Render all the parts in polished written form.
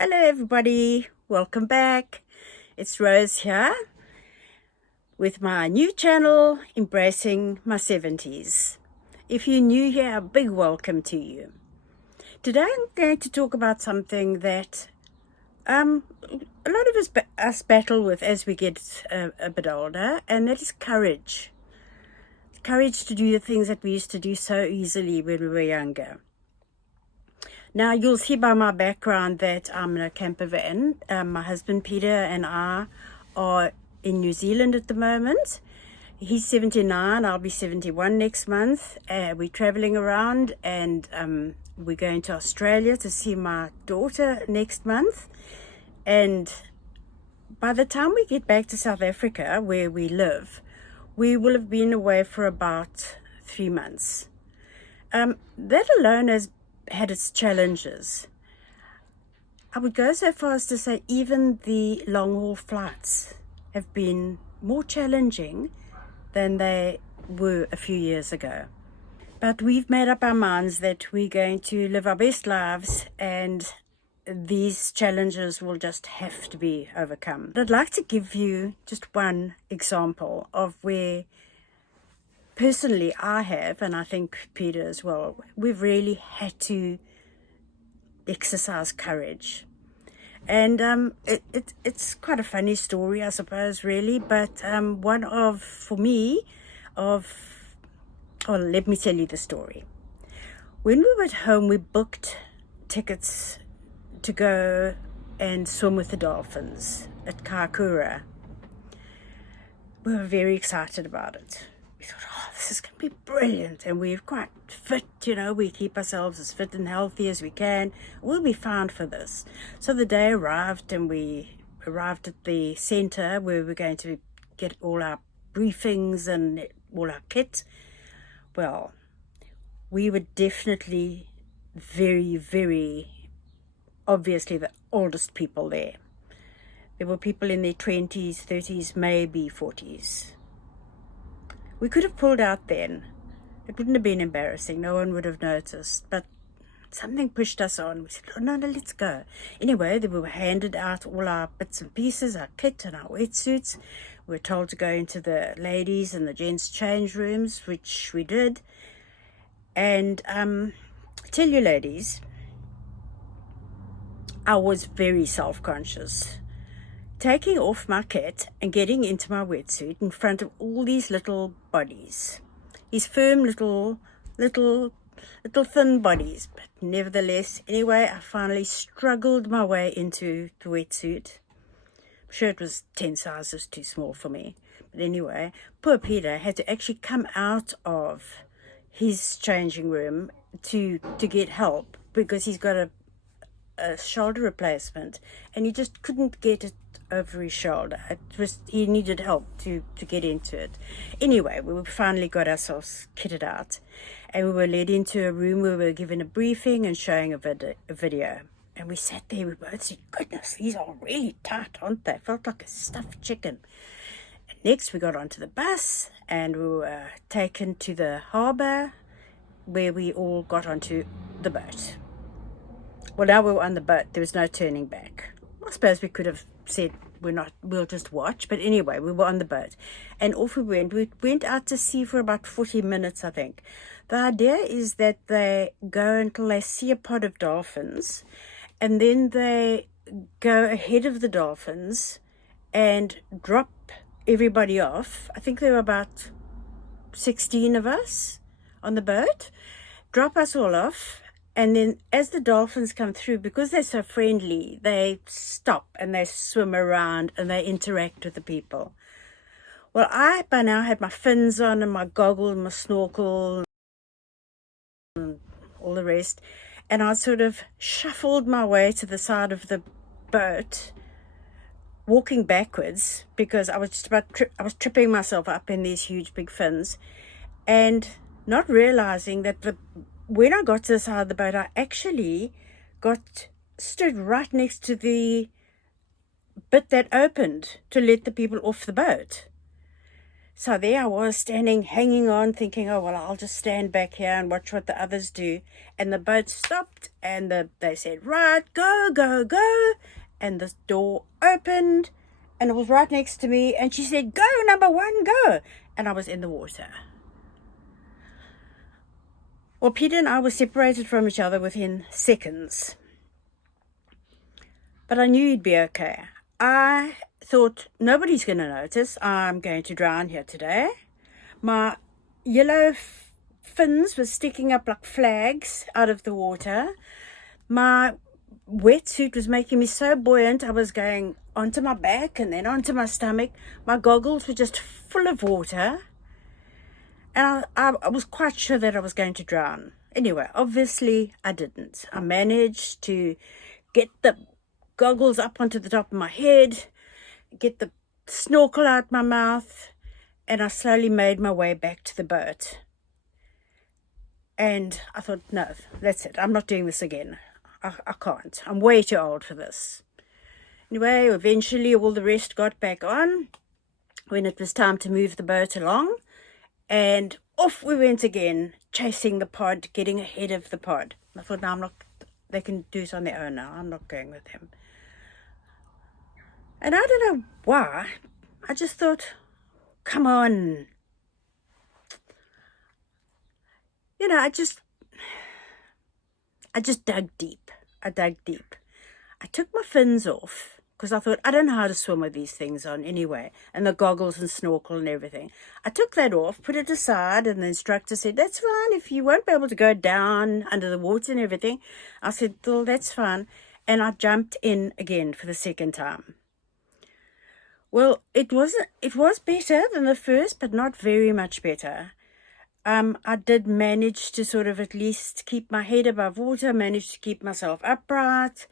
Hello everybody, welcome back. It's Rose here with my new channel, Embracing My 70s. If you're new here, a big welcome to you. Today I'm going to talk about something that a lot of us battle with as we get a bit older, and that is courage. Courage to do the things that we used to do so easily when we were younger. Now, you'll see by my background that I'm in a camper van. My husband Peter and I are in New Zealand at the moment. He's 79, I'll be 71 next month. We're traveling around, and we're going to Australia to see my daughter next month. And by the time we get back to South Africa, where we live, we will have been away for about 3 months. That alone has had its challenges. I would go so far as to say even the long haul flights have been more challenging than they were a few years ago. But we've made up our minds that we're going to live our best lives, and these challenges will just have to be overcome. I'd like to give you just one example of where personally I have, and I think Peter as well, we've really had to exercise courage. And it's quite a funny story, I suppose, really, but one of, for me, let me tell you the story. When we were at home, we booked tickets to go and swim with the dolphins at Kaikoura. We were very excited about it. We thought, oh, this is going to be brilliant. And we're quite fit, we keep ourselves as fit and healthy as we can. We'll be fine for this. So the day arrived, and we arrived at the centre where we're going to get all our briefings and all our kit. Well, we were definitely very, very obviously the oldest people there. There were people in their 20s, 30s, maybe 40s. We could have pulled out then. It wouldn't have been embarrassing. No one would have noticed. But something pushed us on. We said, oh, no, let's go. Anyway, we were handed out all our bits and pieces, our kit and our wetsuits. We were told to go into the ladies' and the gents' change rooms, which we did. And I tell you, ladies, I was very self-conscious. Taking off my kit and getting into my wetsuit in front of all these little bodies. These firm little thin bodies. But nevertheless, anyway, I finally struggled my way into the wetsuit. I'm sure it was 10 sizes too small for me. But anyway, poor Peter had to actually come out of his changing room to get help, because he's got a shoulder replacement, and he just couldn't get it over his shoulder. He needed help to get into it. Anyway, we finally got ourselves kitted out, and we were led into a room where we were given a briefing and showing a video. And we sat there, we both said, goodness, these are really tight, aren't they? Felt like a stuffed chicken. And next we got onto the bus, and we were taken to the harbour, where we all got onto the boat. Well, now we were on the boat, there was no turning back. I suppose we could have said we'll just watch, but anyway, we were on the boat, and off we went. We went out to sea for about 40 minutes, I think. The idea is that they go until they see a pod of dolphins, and then they go ahead of the dolphins and drop everybody off. I think there were about 16 of us on the boat, drop us all off. And then as the dolphins come through, because they're so friendly, they stop and they swim around and they interact with the people. Well, I by now had my fins on and my goggles and my snorkel and all the rest. And I sort of shuffled my way to the side of the boat, walking backwards, because I was tripping myself up in these huge big fins, and not realizing that when I got to the side of the boat, I actually stood right next to the bit that opened to let the people off the boat. So there I was standing, hanging on, thinking, oh, well, I'll just stand back here and watch what the others do. And the boat stopped and they said, right, go, go, go. And the door opened and it was right next to me. And she said, go, number one, go. And I was in the water. Well, Peter and I were separated from each other within seconds. But I knew he'd be okay. I thought, nobody's going to notice. I'm going to drown here today. My yellow fins were sticking up like flags out of the water. My wetsuit was making me so buoyant. I was going onto my back and then onto my stomach. My goggles were just full of water. And I was quite sure that I was going to drown. Anyway, obviously I didn't. I managed to get the goggles up onto the top of my head, get the snorkel out my mouth, and I slowly made my way back to the boat. And I thought, no, that's it. I'm not doing this again. I can't. I'm way too old for this. Anyway, eventually all the rest got back on when it was time to move the boat along. And off we went again, chasing the pod, getting ahead of the pod. I thought, no, I'm not. They can do it on their own now. I'm not going with them. And I don't know why, I just thought, come on. You know, I just dug deep. I dug deep. I took my fins off because I thought, I don't know how to swim with these things on anyway, and the goggles and snorkel and everything. I took that off, put it aside, and the instructor said, that's fine if you won't be able to go down under the water and everything. I said, well, that's fine. And I jumped in again for the second time. Well, it was better than the first, but not very much better. I did manage to sort of at least keep my head above water, managed to keep myself upright,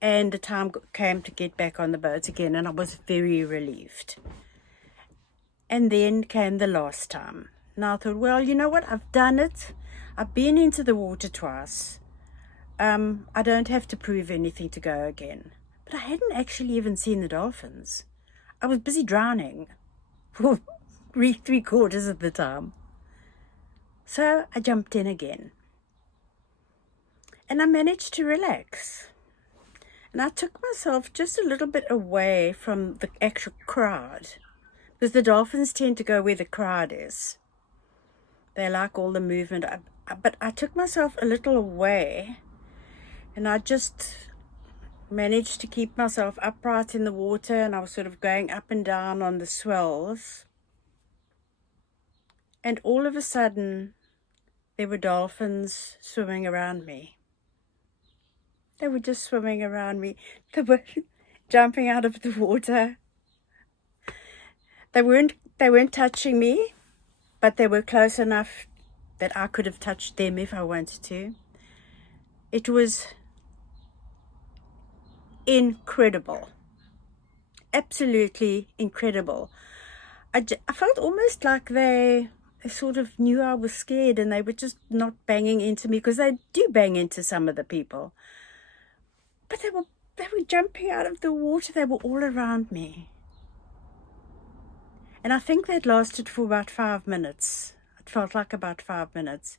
and the time came to get back on the boat again, and I was very relieved. And then came the last time. Now I thought, well, you know what? I've done it. I've been into the water twice. I don't have to prove anything to go again. But I hadn't actually even seen the dolphins. I was busy drowning for 3/4 of the time. So I jumped in again. And I managed to relax. And I took myself just a little bit away from the actual crowd. Because the dolphins tend to go where the crowd is. They like all the movement. But I took myself a little away. And I just managed to keep myself upright in the water, and I was sort of going up and down on the swells. And all of a sudden, there were dolphins swimming around me. They were just swimming around me. They were jumping out of the water. They weren't touching me, but they were close enough that I could have touched them if I wanted to. It was incredible. Absolutely incredible. I felt almost like they sort of knew I was scared, and they were just not banging into me, because they do bang into some of the people. But they were jumping out of the water. They were all around me. And I think that lasted for about 5 minutes. It felt like about 5 minutes.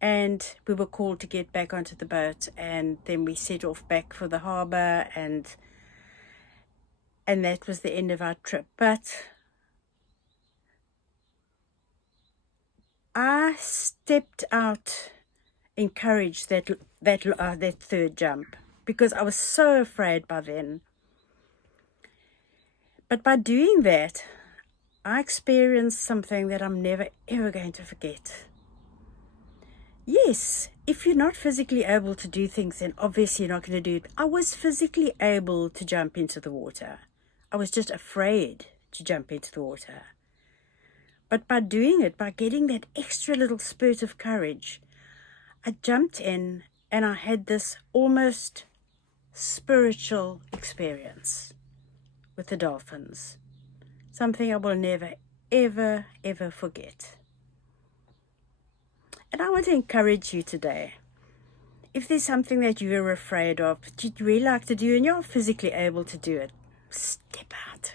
And we were called to get back onto the boat, and then we set off back for the harbour, and that was the end of our trip. But I stepped out encouraged that third jump, because I was so afraid by then. But by doing that, I experienced something that I'm never ever going to forget. Yes, if you're not physically able to do things, then obviously you're not going to do it. I was physically able to jump into the water. I was just afraid to jump into the water. But by doing it, by getting that extra little spurt of courage, I jumped in and I had this almost spiritual experience with the dolphins. Something I will never, ever, ever forget. And I want to encourage you today. If there's something that you're afraid of, but you'd really like to do and you're physically able to do it, step out.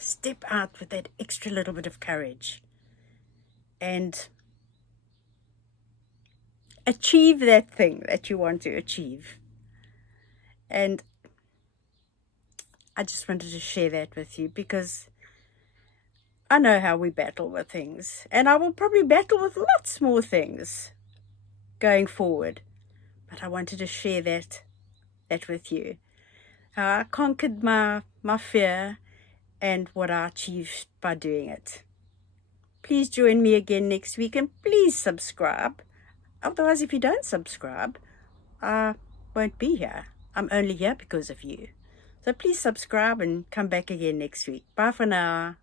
step out with that extra little bit of courage and achieve that thing that you want to achieve. And I just wanted to share that with you because I know how we battle with things, and I will probably battle with lots more things going forward. But I wanted to share that with you. How I conquered my fear and what I achieved by doing it. Please join me again next week, and please subscribe. Otherwise, if you don't subscribe, I won't be here. I'm only here because of you. So please subscribe and come back again next week. Bye for now.